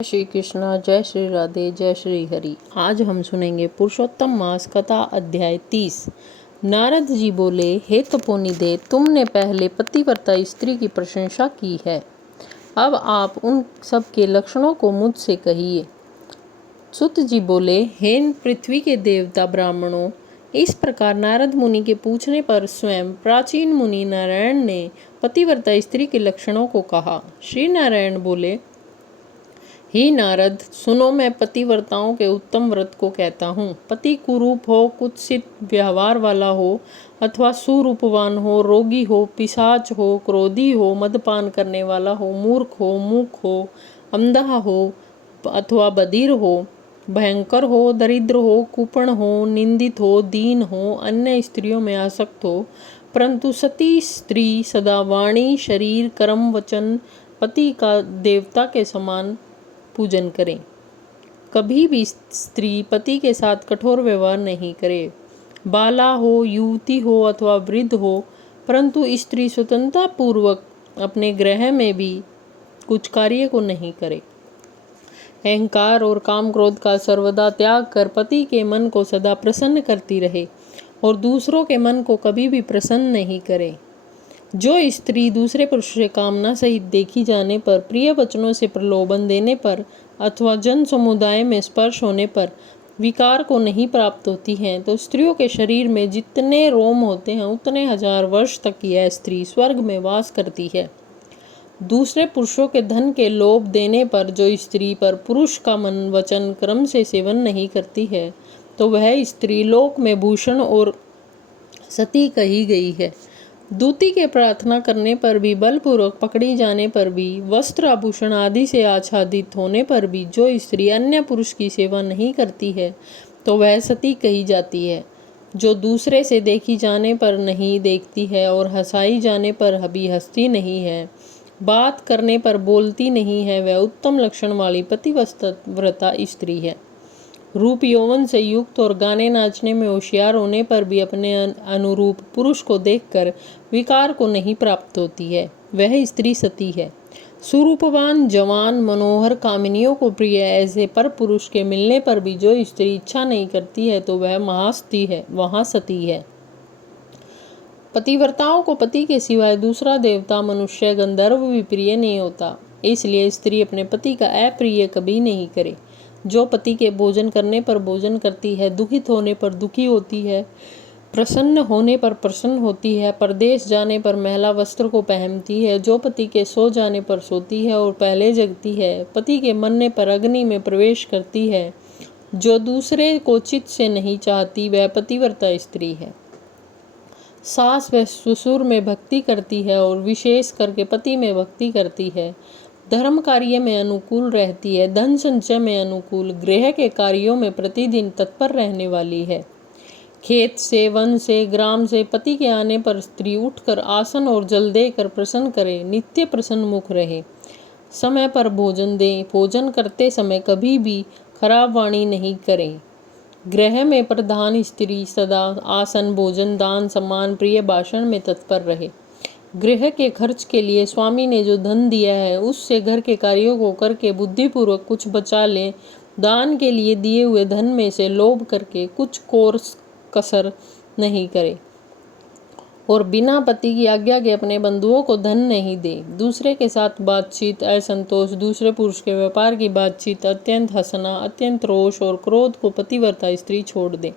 श्री कृष्णा, जय श्री राधे, जय श्री हरि। आज हम सुनेंगे पुरुषोत्तम मास कथा अध्याय 30। नारद जी बोले, हे तपोनिधे, तुमने पहले पतिव्रता स्त्री की प्रशंसा की है, अब आप उन सब के लक्षणों को मुझसे कहिए। सुत जी बोले, हे पृथ्वी के देवता ब्राह्मणों, इस प्रकार नारद मुनि के पूछने पर स्वयं प्राचीन मुनि नारायण ने पतिव्रता स्त्री के लक्षणों को कहा। श्री नारायण बोले, ही नारद, सुनो, मैं पतिव्रताओं के उत्तम व्रत को कहता हूँ। पति कुरूप हो, कुत्सित व्यवहार वाला हो, अथवा सुरूपवान हो, रोगी हो, पिशाच हो, क्रोधी हो, मदपान करने वाला हो, मूर्ख हो, मूक हो, अंधा हो अथवा बधिर हो, भयंकर हो, दरिद्र हो, कुपण हो, निंदित हो, दीन हो, अन्य स्त्रियों में आसक्त हो, परंतु सती स्त्री सदा वाणी, शरीर, कर्म, वचन पति का देवता के समान पूजन करें। कभी भी स्त्री पति के साथ कठोर व्यवहार नहीं करे। बाला हो, युवती हो अथवा वृद्ध हो, परंतु स्त्री स्वतंत्रता पूर्वक अपने गृह में भी कुछ कार्य को नहीं करे। अहंकार और काम क्रोध का सर्वदा त्याग कर पति के मन को सदा प्रसन्न करती रहे और दूसरों के मन को कभी भी प्रसन्न नहीं करे। जो स्त्री दूसरे पुरुष से कामना सहित देखी जाने पर, प्रिय वचनों से प्रलोभन देने पर अथवा जन समुदाय में स्पर्श होने पर विकार को नहीं प्राप्त होती हैं, तो स्त्रियों के शरीर में जितने रोम होते हैं उतने 1000 वर्ष तक यह स्त्री स्वर्ग में वास करती है। दूसरे पुरुषों के धन के लोभ देने पर जो स्त्री पर पुरुष का मन वचन क्रम से सेवन नहीं करती है, तो वह स्त्री लोक में भूषण और सती कही गई है। दूती के प्रार्थना करने पर भी, बलपूर्वक पकड़ी जाने पर भी, वस्त्र आभूषण आदि से आच्छादित होने पर भी जो स्त्री अन्य पुरुष की सेवा नहीं करती है, तो वह सती कही जाती है। जो दूसरे से देखी जाने पर नहीं देखती है और हंसाई जाने पर भी हंसती नहीं है, बात करने पर बोलती नहीं है, वह उत्तम लक्षण वाली पतिव्रता स्त्री है। रूप यौवन से युक्त और गाने नाचने में होशियार होने पर भी अपने अनुरूप पुरुष को देखकर विकार को नहीं प्राप्त होती है, वह स्त्री सती है। सुरूपवान, जवान, मनोहर, कामिनियों को प्रिय ऐसे पर पुरुष के मिलने पर भी जो स्त्री इच्छा नहीं करती है, तो वह महासती है, वहाँ सती है। पतिव्रताओं को पति के सिवाय दूसरा देवता, मनुष्य, गंधर्व भी प्रिय नहीं होता, इसलिए स्त्री अपने पति का अप्रिय कभी नहीं करे। जो पति के भोजन करने पर भोजन करती है, दुखित होने पर दुखी होती है, प्रसन्न होने पर प्रसन्न होती है, परदेश जाने पर महिला वस्त्र को पहनती है, जो पति के सो जाने पर सोती है और पहले जगती है, पति के मरने पर अग्नि में प्रवेश करती है, जो दूसरे को चित्त से नहीं चाहती, वह पतिव्रता स्त्री है। सास व ससुर में भक्ति करती है और विशेष करके पति में भक्ति करती है। धर्म कार्य में अनुकूल रहती है, धन संचय में अनुकूल, गृह के कार्यों में प्रतिदिन तत्पर रहने वाली है। खेत से, वन से, ग्राम से पति के आने पर स्त्री उठकर आसन और जल देकर प्रसन्न करे, नित्य प्रसन्न मुख रहे, समय पर भोजन दे, भोजन करते समय कभी भी खराब वाणी नहीं करे। गृह में प्रधान स्त्री सदा आसन, भोजन, दान, सम्मान, प्रिय भाषण में तत्पर रहे। गृह के खर्च के लिए स्वामी ने जो धन दिया है, उससे घर के कार्यों को करके बुद्धिपूर्वक कुछ बचा ले। दान के लिए दिए हुए धन में से लोभ करके कुछ कोर कसर नहीं करे और बिना पति की आज्ञा के अपने बंधुओं को धन नहीं दे। दूसरे के साथ बातचीत, असंतोष, दूसरे पुरुष के व्यापार की बातचीत, अत्यंत हंसना, अत्यंत रोष और क्रोध को पतिव्रता स्त्री छोड़ दे।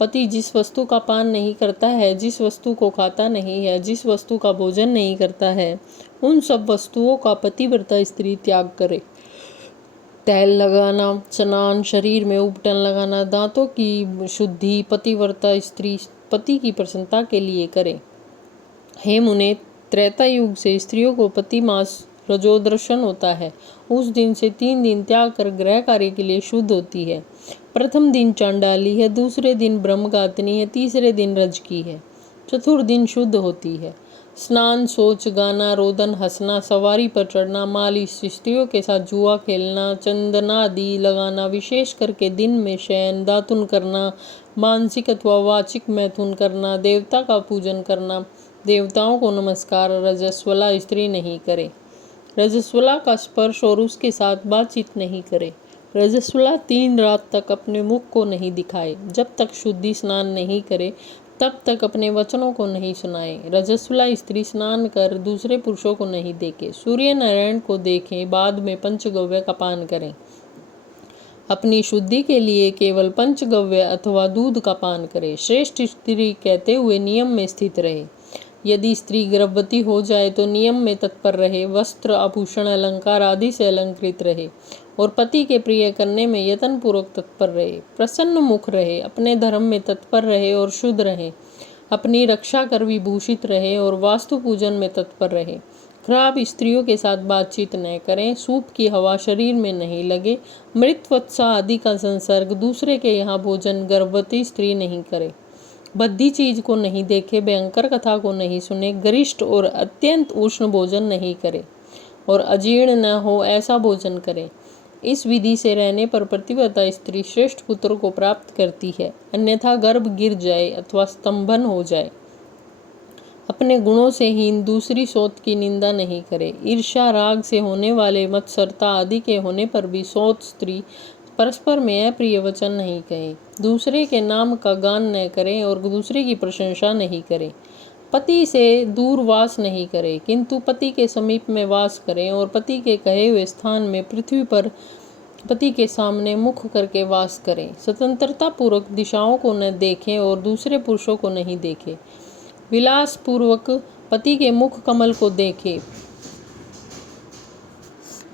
पति जिस वस्तु का पान नहीं करता है, जिस वस्तु को खाता नहीं है, जिस वस्तु का भोजन नहीं करता है, उन सब वस्तुओं का पतिव्रता स्त्री त्याग करे। तेल लगाना, स्नान, शरीर में उपटन लगाना, दांतों की शुद्धि पतिव्रता स्त्री पति की प्रसन्नता के लिए करे। हे मुने, त्रेता युग से स्त्रियों को पति मास रजोदर्शन होता है। उस दिन से 3 दिन त्याग कर गृह कार्य के लिए शुद्ध होती है। प्रथम दिन चांडाली है, दूसरे दिन ब्रह्मगातनी है, तीसरे दिन रजकी है, चतुर्थ दिन शुद्ध होती है। स्नान, शौच, गाना, रोदन, हंसना, सवारी पर चढ़ना, मालिश, स्त्रियों के साथ जुआ खेलना, चंदनादि लगाना, विशेष करके दिन में शयन, दातुन करना, मानसिक अथवा वाचिक मैथुन करना, देवता का पूजन करना, देवताओं को नमस्कार, रजस्वला स्त्री नहीं करे। रजस्वला का स्पर्श और उसके साथ बातचीत नहीं करे। रजस्वला 3 रात तक अपने मुख को नहीं दिखाए। जब तक शुद्धि स्नान नहीं करे तब तक अपने वचनों को नहीं सुनाए। रजस्वला स्त्री स्नान कर दूसरे पुरुषों को नहीं देखे, सूर्य नारायण को देखें, बाद में पंचगव्य का पान करें। अपनी शुद्धि के लिए केवल पंचगव्य अथवा दूध का पान करे। श्रेष्ठ स्त्री कहते हुए नियम में स्थित रहे। यदि स्त्री गर्भवती हो जाए तो नियम में तत्पर रहे, वस्त्र आभूषण अलंकार आदि से अलंकृत रहे और पति के प्रिय करने में यत्न पूर्वक तत्पर रहे। प्रसन्न मुख रहे, अपने धर्म में तत्पर रहे और शुद्ध रहे, अपनी रक्षा कर विभूषित रहे और वास्तु पूजन में तत्पर रहे। खराब स्त्रियों के साथ बातचीत न करें, सूप की हवा शरीर में नहीं लगे, मृत वत्सा आदि का संसर्ग दूसरे के यहाँ भोजन गर्भवती स्त्री नहीं करे, बद्धी चीज को नहीं देखे, भयंकर कथा को नहीं सुने, गरिष्ठ और अत्यंत उष्ण भोजन नहीं करे और अजीर्ण न हो ऐसा भोजन करे। इस विधि से रहने पर पतिव्रता स्त्री श्रेष्ठ पुत्र को प्राप्त करती है, अन्यथा गर्भ गिर जाए अथवा स्तंभन हो जाए। अपने गुणों से हीन दूसरी सौत की निंदा नहीं करे। ईर्ष्या राग से होने वाले मत्सरता आदि के होने पर भी सौत स्त्री परस्पर में अप्रिय वचन नहीं कहे, दूसरे के नाम का गान न करें और दूसरे की प्रशंसा नहीं करें। पति से दूर वास नहीं करे, किंतु पति के समीप में वास करें और पति के कहे हुए स्थान में पृथ्वी पर पति के सामने मुख करके वास करें। स्वतंत्रता पूर्वक दिशाओं को न देखें और दूसरे पुरुषों को नहीं देखें। विलास पूर्वक पति के मुख कमल को देखें।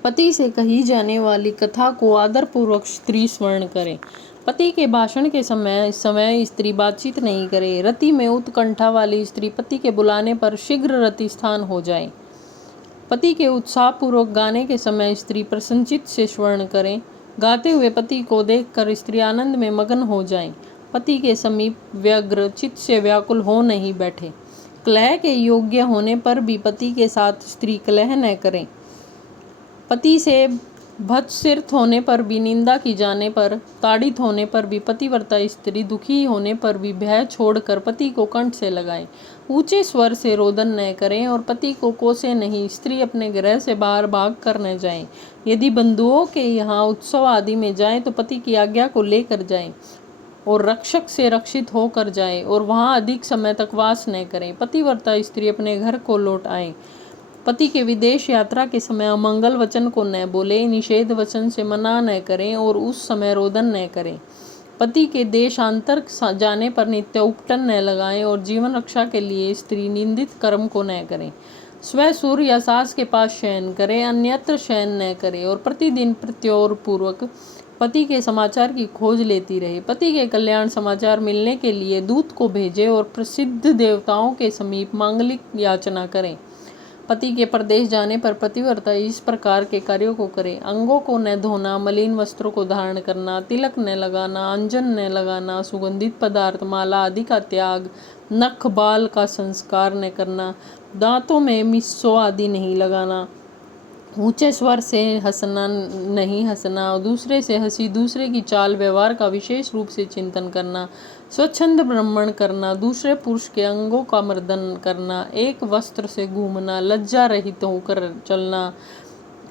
पति से कही जाने वाली कथा को आदर पूर्वक स्त्री स्मरण करे। पति के भाषण के समय स्त्री बातचीत नहीं करे। रति में उत्कंठा वाली स्त्री पति के बुलाने पर शीघ्र रति स्थान हो जाए। पति के उत्साह पूर्वक गाने के समय स्त्री प्रसन्नचित्त से श्रवण करें। गाते हुए पति को देखकर स्त्री आनंद में मगन हो जाए। पति के समीप व्यग्र चित्त से व्याकुल हो नहीं बैठे। कलह के योग्य होने पर भी पति के साथ स्त्री कलह न करें। पति से भत्सित होने पर भी, निंदा की जाने पर, ताड़ित होने पर भी, पतिव्रता स्त्री दुखी होने पर भी भय छोड़कर पति को कंठ से लगाएं। ऊंचे स्वर से रोदन न करें और पति को कोसे नहीं। स्त्री अपने गृह से बाहर भाग कर न जाए। यदि बंधुओं के यहाँ उत्सव आदि में जाए तो पति की आज्ञा को लेकर जाएं और रक्षक से रक्षित होकर जाए और वहाँ अधिक समय तक वास न करें। पतिव्रता स्त्री अपने घर को लौट आए। पति के विदेश यात्रा के समय अमंगल वचन को न बोले, निषेध वचन से मना न करें और उस समय रोदन न करें। पति के देशांतर जाने पर नित्य उपटन न लगाएं और जीवन रक्षा के लिए स्त्री निंदित कर्म को न करें। स्वयं सूर्य या सास के पास शयन करें, अन्यत्र शयन न करें और प्रतिदिन प्रत्योर पूर्वक पति के समाचार की खोज लेती रहे। पति के कल्याण समाचार मिलने के लिए दूत को भेजे और प्रसिद्ध देवताओं के समीप मांगलिक याचना करें। पति के प्रदेश जाने पर पतिव्रता इस प्रकार के कार्यों को करे। अंगों को न धोना, मलिन वस्त्रों को धारण करना, तिलक न लगाना, अंजन न लगाना, सुगंधित पदार्थ, माला आदि का त्याग, नख बाल का संस्कार न करना, दांतों में मिस्सो आदि नहीं लगाना, ऊंचे स्वर से हंसना नहीं हंसना, दूसरे से हंसी दूसरे की चाल व्यवहार का विशेष रूप से चिंतन करना, स्वच्छंद ब्राह्मण करना, दूसरे पुरुष के अंगों का मर्दन करना, एक वस्त्र से घूमना, लज्जा रहित होकर चलना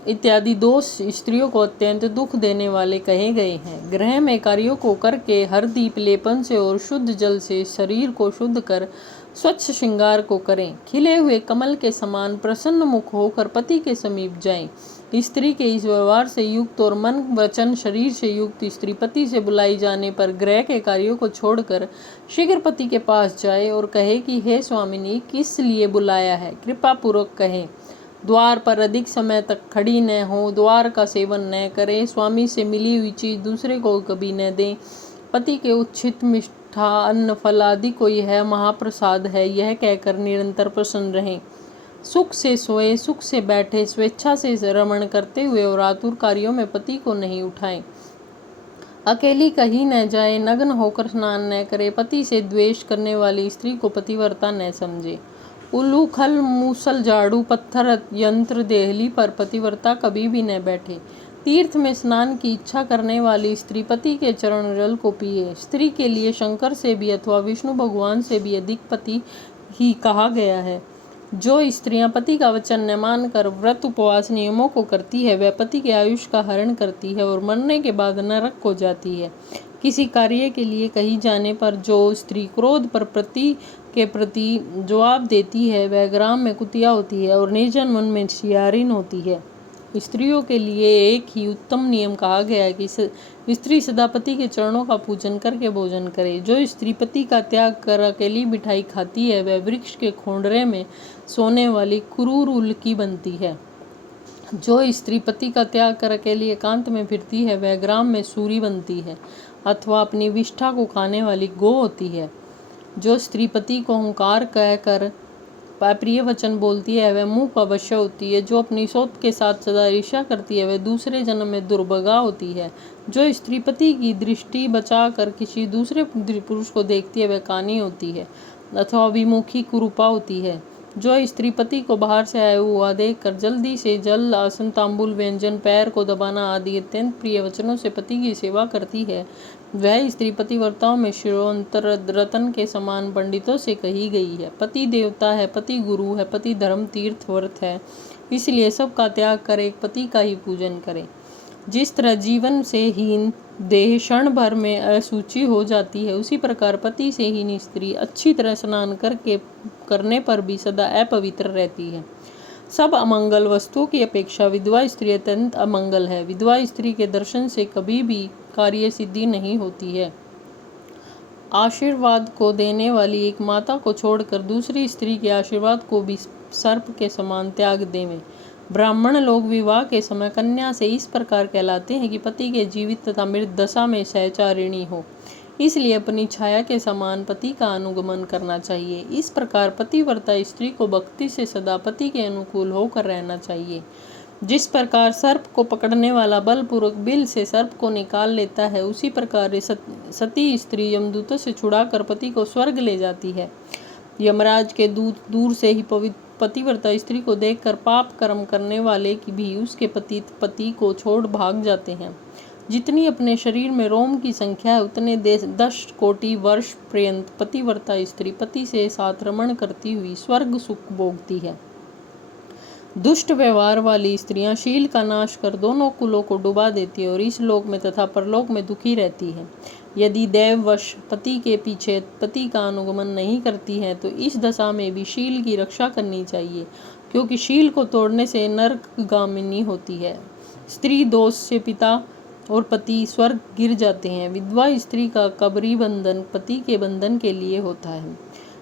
इत्यादि दोष स्त्रियों को अत्यंत दुख देने वाले कहे गए हैं। गृह में कार्यों को करके हर दीप लेपन से और शुद्ध जल से शरीर को शुद्ध कर स्वच्छ श्रृंगार को करें। खिले हुए कमल के समान प्रसन्न मुख होकर पति के समीप जाएं। स्त्री के इस व्यवहार से युक्त और मन वचन शरीर से युक्त स्त्री पति से बुलाई जाने पर गृह के कार्यों को छोड़कर शीघ्र पति के पास जाए और कहे कि हे स्वामिनी, किस लिए बुलाया है, कृपा पूर्वक कहें। द्वार पर अधिक समय तक खड़ी न हो, द्वार का सेवन न करें, स्वामी से मिली हुई चीज दूसरे को कभी न दें। पति के उच्छित मिष्ठा अन्न फल आदि को यह महाप्रसाद है, यह कहकर निरंतर प्रसन्न रहें। सुख से सोए, सुख से बैठे, स्वेच्छा से रमण करते हुए और आतुर कार्यों में पति को नहीं उठाएं। अकेली कहीं न जाए, नग्न होकर स्नान न करे। पति से द्वेष करने वाली स्त्री को पतिव्रता न समझे। उलूखल मूसल झाड़ू पत्थर यंत्र देहली पर पतिव्रता कभी भी न बैठे। तीर्थ में स्नान की इच्छा करने वाली स्त्री पति के चरण जल को पिए। स्त्री के लिए शंकर से भी अथवा विष्णु भगवान से भी अधिक पति ही कहा गया है। जो स्त्रियां पति का वचन न मानकर व्रत उपवास नियमों को करती है वह पति के आयुष का हरण करती है और मरने के बाद नरक को जाती है। किसी कार्य के लिए कही जाने पर जो स्त्री क्रोध पर पति के प्रति जवाब देती है वह ग्राम में कुतिया होती है और निर्जन मन में शियारिन होती है। स्त्रियों के लिए एक ही उत्तम नियम कहा गया है कि स्त्री सदा पति के चरणों का पूजन करके भोजन करे। जो स्त्री पति का त्याग कर अकेली मिठाई खाती है वह वृक्ष के खोंडरे में सोने वाली क्रूर उल्की बनती है। जो स्त्री पति का त्याग कर अकेली एकांत में फिरती है वह ग्राम में सूरी बनती है अथवा अपनी विष्ठा को खाने वाली गो होती है। जो स्त्री पति को अहंकार कहकर अप्रिय वचन बोलती है वह मुंह का वश होती है। जो अपनी सोत के साथ सदा ईर्ष्या करती है वह दूसरे जन्म में दुर्भगा होती है। जो स्त्री पति की दृष्टि बचाकर किसी दूसरे पुरुष को देखती है वह कानी होती है अथवा विमुखी कुरूपा होती है। जो स्त्री पति को बाहर से आया हुआ देखकर जल्दी से जल आसन तांबुल व्यंजन पैर को दबाना आदि अत्यंत प्रिय वचनों से पति की सेवा करती है वह स्त्री पतिव्रताओं में शिरोंतर रतन के समान पंडितों से कही गई है। पति देवता है, पति गुरु है, पति धर्म तीर्थ व्रत है, इसलिए सबका त्याग कर एक पति का ही पूजन करें। जिस तरह जीवन से हीन देह क्षण भर में अशुचि हो जाती है उसी प्रकार पति से हीन स्त्री अच्छी तरह स्नान करने पर भी सदा अपवित्र रहती है। सब अमंगल वस्तुओं की अपेक्षा विधवा स्त्री अत्यंत अमंगल है। विधवा स्त्री के दर्शन से कभी भी कार्य सिद्धि नहीं होती है। आशीर्वाद को देने वाली एक माता को छोड़कर दूसरी स्त्री के आशीर्वाद को भी सर्प के समान त्याग देवें। ब्राह्मण लोग विवाह के समय कन्या से इस प्रकार कहलाते हैं कि पति के जीवित तथा मृत दशा में सहचारिणी हो, इसलिए अपनी छाया के समान पति का अनुगमन करना चाहिए। इस प्रकार पतिव्रता स्त्री को भक्ति से सदा पति के अनुकूल होकर रहना चाहिए। जिस प्रकार सर्प को पकड़ने वाला बलपूर्वक बिल से सर्प को निकाल लेता है उसी प्रकार सती स्त्री यमदूतों से छुड़ाकर पति को स्वर्ग ले जाती है। यमराज के दूत दूर से ही पतिव्रता स्त्री को देखकर पाप कर्म करने वाले की भी उसके पति को छोड़ भाग जाते हैं। जितनी अपने शरीर में रोम की संख्या है उतने 10 कोटि वर्ष पर्यंत पतिव्रता स्त्री पति से साथ रमण करती हुई स्वर्ग सुख भोगती है। दुष्ट व्यवहार वाली स्त्रियां शील का नाश कर दोनों कुलों को डुबा देती है और इस लोक में तथा परलोक में दुखी रहती है। यदि दैववश पति के पीछे पति का अनुगमन नहीं करती है तो इस दशा में भी शील की रक्षा करनी चाहिए, क्योंकि शील को तोड़ने से नरकगामिनी होती है। स्त्री दोष से पिता और पति स्वर्ग गिर जाते हैं। विधवा स्त्री का कबरी बंधन पति के बंधन के लिए होता है।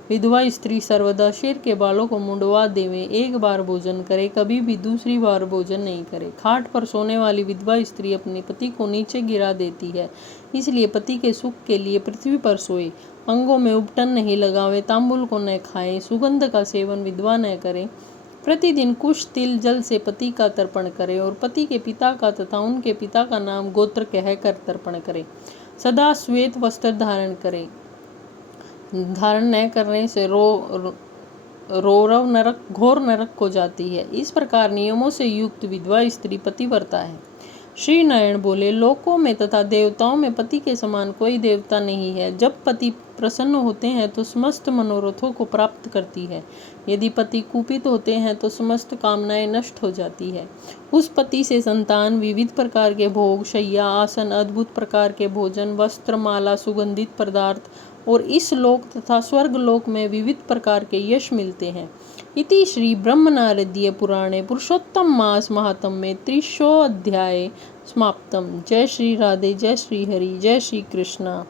विधवा स्त्री सर्वदा सिर के बालों को मुंडवा देवे, एक बार भोजन करे, कभी भी दूसरी बार भोजन नहीं करे। खाट पर सोने वाली विधवा स्त्री अपने पति को नीचे गिरा देती है, इसलिए पति के सुख के लिए पृथ्वी पर सोए। अंगों में उपटन नहीं लगावे, तांबुल को न खाए, सुगंध का सेवन विधवा न करे। प्रतिदिन कुछ तिल जल से पति का तर्पण करे और पति के पिता का तथा उनके पिता का नाम गोत्र कहकर तर्पण करे। सदा श्वेत वस्त्र धारण करे। धारण न करने से रौरव नरक घोर नरक को जाती है। इस प्रकार नियमों से युक्त विधवा स्त्री पतिव्रता है। श्री नारायण बोले, लोकों में तथा देवताओं में पति के समान कोई देवता नहीं है। जब पति प्रसन्न होते हैं तो समस्त मनोरथों को प्राप्त करती है। यदि पति कुपित होते हैं तो समस्त कामनाएं नष्ट हो जाती है। उस पति से संतान, विविध प्रकार के भोग, शैया, आसन, अद्भुत प्रकार के भोजन, वस्त्र, माला, सुगंधित पदार्थ और इस लोक तथा स्वर्ग लोक में विविध प्रकार के यश मिलते हैं। इति श्री ब्रह्मनारदीय पुराणे पुरुषोत्तम मास महात्म्ये 30 अध्याय समाप्तम। जय श्री राधे, जय श्री हरि, जय श्री कृष्णा।